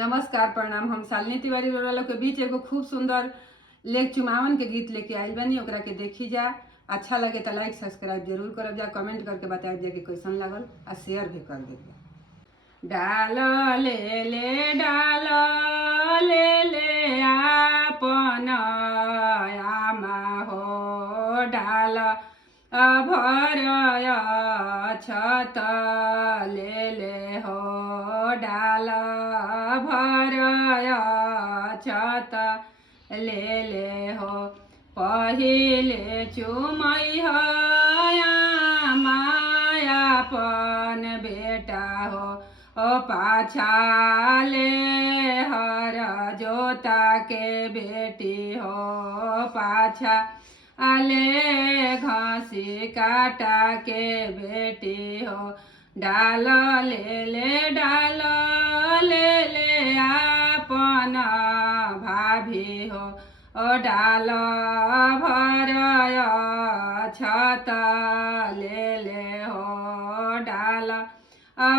नमस्कार प्रणाम। हम शालिनी तिवारी वालों के बीच एगो खूब सुंदर लेख चुमावन के गीत लेके आइल बनी। ओकरा के देखी जा, अच्छा लगे तो लाइक सब्सक्राइब जरूर करब जा, कमेंट करके बताएब जा कि कैसन लागल आ शेयर भी कर देब जा। डाल ले ले डाल ले ले आपन आमा हो, डाल भर छत ले ले हो, डाल भर छत ले ले हो। पहिले चुमई मायापन बेटा हो, पाछा ले हर जोता के बेटी हो, पाछा आले घासी काटा के बेटी हो। डाल ले ले डाल ले ले आपन भाभी हो, डाल भर छत ले ले हो, डाल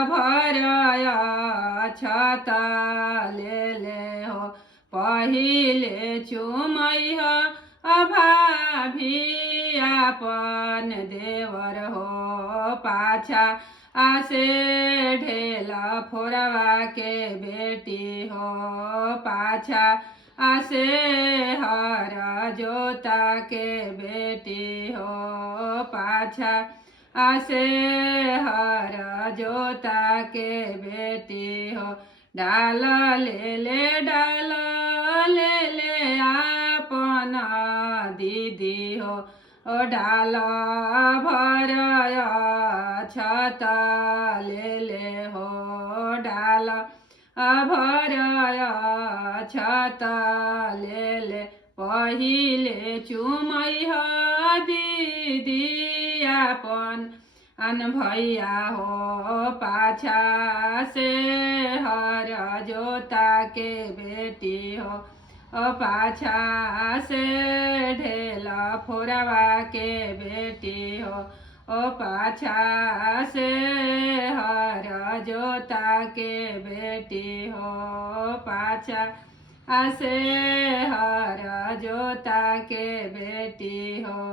भर छत ले ले हो। पहिले चुमई भाभी आपन देवर हो, पाछा आसे ढेला फोरवा के बेटी हो, पाछा आसे हर जोता के बेटी हो, पाछा आसे हर जोता के बेटी हो। डाल ले ले डाल ले ले आपन दीदी हो, डाल भर छत ले ले हो, डाल भर छत ले ले। पहिले चुमई दीदी आपन भैया हो, पाछा से हर जोता के बेटी हो, पाछा से ढेला फोरवा के बेटी हो, पाछा से हर जोता के बेटी हो, पाछा से हर जोता के बेटी हो।